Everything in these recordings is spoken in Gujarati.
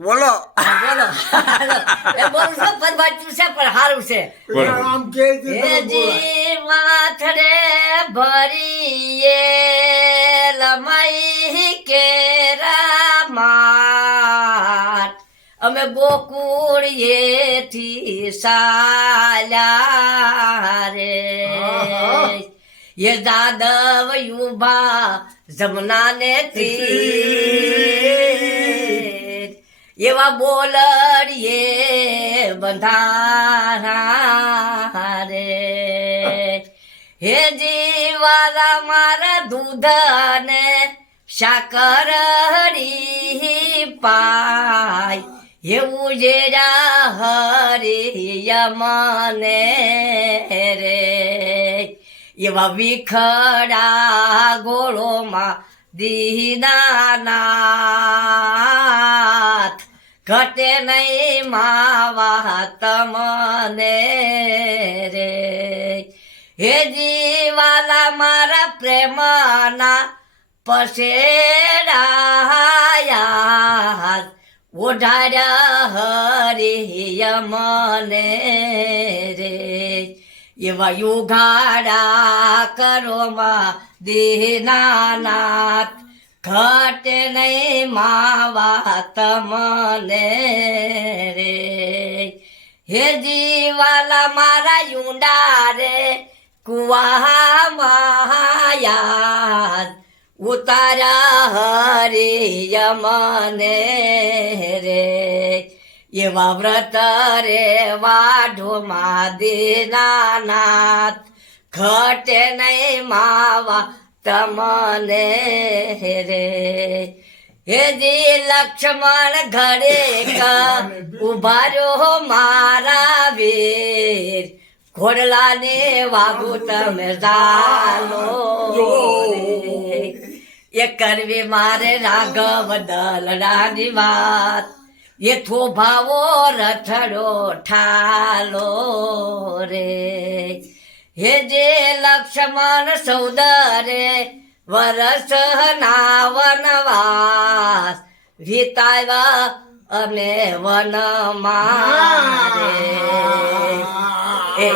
બોલો બોલો એ બોલું છે પદ વાંચ્યું છે પણ સારું છે આમ કે હે જી માથડે ભરીએ લમાઈ કેરા માટ અમે ગોકુળિયેથી સાલ્યા રે ये दादव युभा जमुना ने तीर એવા બોલડીએ બંધારા રે હે જીવાલા મારા દૂધ ને સાકરડી પાય એવું જેરા હરિય મને રે એવા વિખડા ગોળોમાં દીનાનાથ ઘટે નહીં માવા તમને રે હે જીવાલા મારા પ્રેમના પસેડાયા ઓઢાડ્યા હરિય મને રે એવા યુગાડા કરોમાં દેહનાનાથ ઘટે નહીં માવા તમને રે હે જીવાલા મારા યુંડા રે કુવા માયા ઉતારા હરિય મને રે એવા વ્રત રે વાઢોમાં દીનાનાથ ઘટે નહીં માવા તમને રે હેજી લક્ષ્મણ ઘડે ઉભા રહ્યો મારા વીર ઘોડલાને વાગુ તમે ચાલો એ કરવી મારે રાઘવ દલડાની વાત એ થોભાવો રથડો ઠાલો રે હે જે લક્ષ્મણ સૌદરે વરસ ના વનવાસ વિતાવ્યા અમે વનમાં રે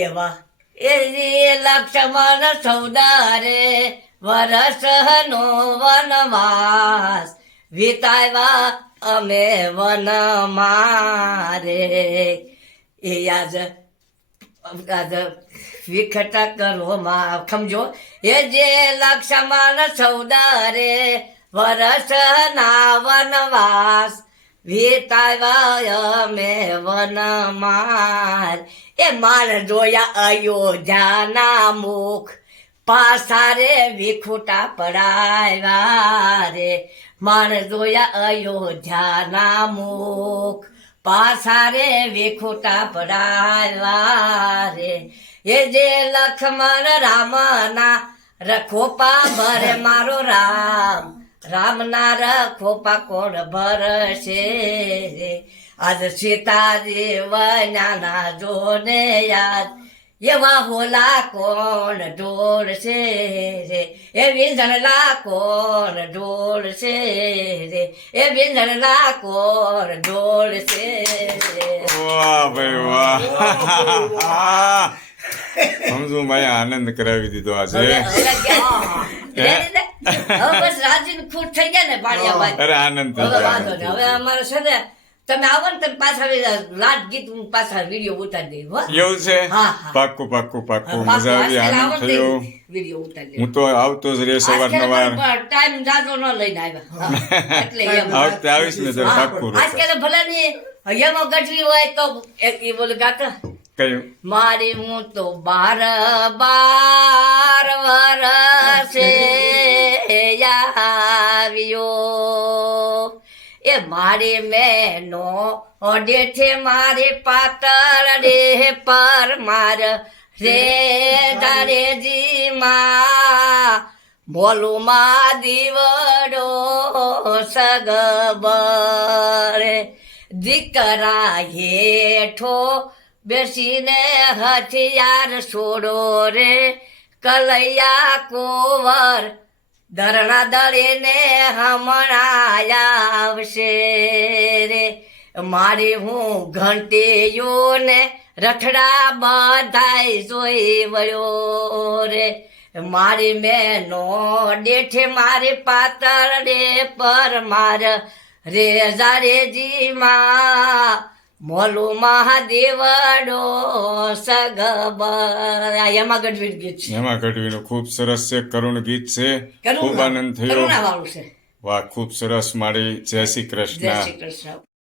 એવા એ લક્ષ્મણ સૌદરે વરસ નો વનવાસ વિતાવ્યા અમે વનમાં રે એ યાદ વિખટા કરો માં સમજો એ જે લક્ષ્મણ સૌદરે વરસ ના વનવાસ વિતાવ્યા અમે વનમાં એ માર જોયા અયોધ્યાના મુખ પાસારે વિખુટા પડાવ્યા રે માણ જોયા અયોધ્યાના મુખ પાસારે વિખુટા પડાવ્યા રે એ જે લક્ષ્મણ રામના રખોપા ભરે મારો રામ રામના રખોપા કોણ ભરશે રે આજ સીતાજી વન્યાના જોને યાદ એવા હોલા કોણ ઢોળશે રે એ વિંધણલા કોણ ઢોળશે રે એ વિંધણલા કોણ ઢોળશે વાહ ભાઈ વાહ સમજુ ભાઈ આનંદ કરાવી દીધો આજે બસ રાજી ખુશ થઈ ગયા ને પાડિયા અરે આનંદ થઈ હવે ગયો વાંધો નહીં હવે અમારે છે ને તમે આવો ને તમે પાછા લાટ ગીત હું પાછા વિડીયો ઉતારી દઈશ એવું છે હા, હા. પાક્કું પાક્કું પાક્કું મજા આવી આનંદ થયો વિડીયો ઉતારી હું તો આવતો જ રે સવારનવાર ટાઈમ જાજો ન લઈને આવ્યા એટલે એમ આ વખતે આવીશ ને ત્યારે પાક્કું આજકાલ ભલે ની યમો ગઢવી હોય તો એક ઈ બોલે ગાતા કયું મારી હું તો 12 વર્ષે આવ્યો એ મારી મેનો ઓડેઠે મારી પાતળ રે પર માર રે દારેજી માં બોલું માં દીવડો સગબરે દીકરા હેઠો બેસીને હથિયાર છોડો રે કલૈયા કુંવર ધરણા દળીને હમણાં આવશે મારે હું ઘંટીયો ને રખડા બધાય જોઈ વળ્યો રે મારી મેં નો ડેઠે મારી પાતળ રે પર માર રે જારેજીમાં મોલો મહાદેવડો સગબર એમાં ગઢવી ગીત છે એમાં ગઢવીનું ખૂબ સરસ છે કરુણ ગીત છે ખૂબ આનંદ થયો કરુણા વાળું છે વાહ ખૂબ સરસ મારી જય શ્રી જય કૃષ્ણ શ્રી કૃષ્ણ